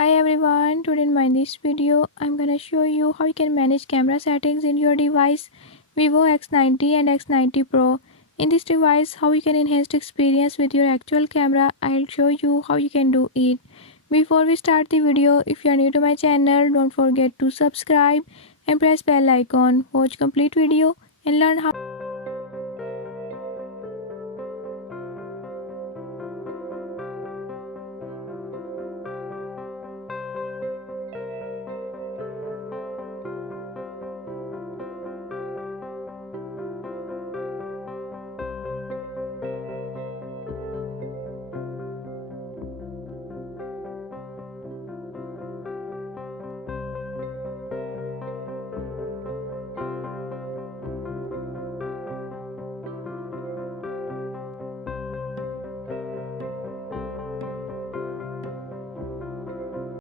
Hi everyone, today in this video I'm gonna show you how you can manage camera settings in your device Vivo X90 and X90 Pro. In this device, how you can enhance the experience with your actual camera. I'll show you how you can do it. Before we start the video, if you are new to my channel, don't forget to subscribe and press bell icon. Watch complete video and learn how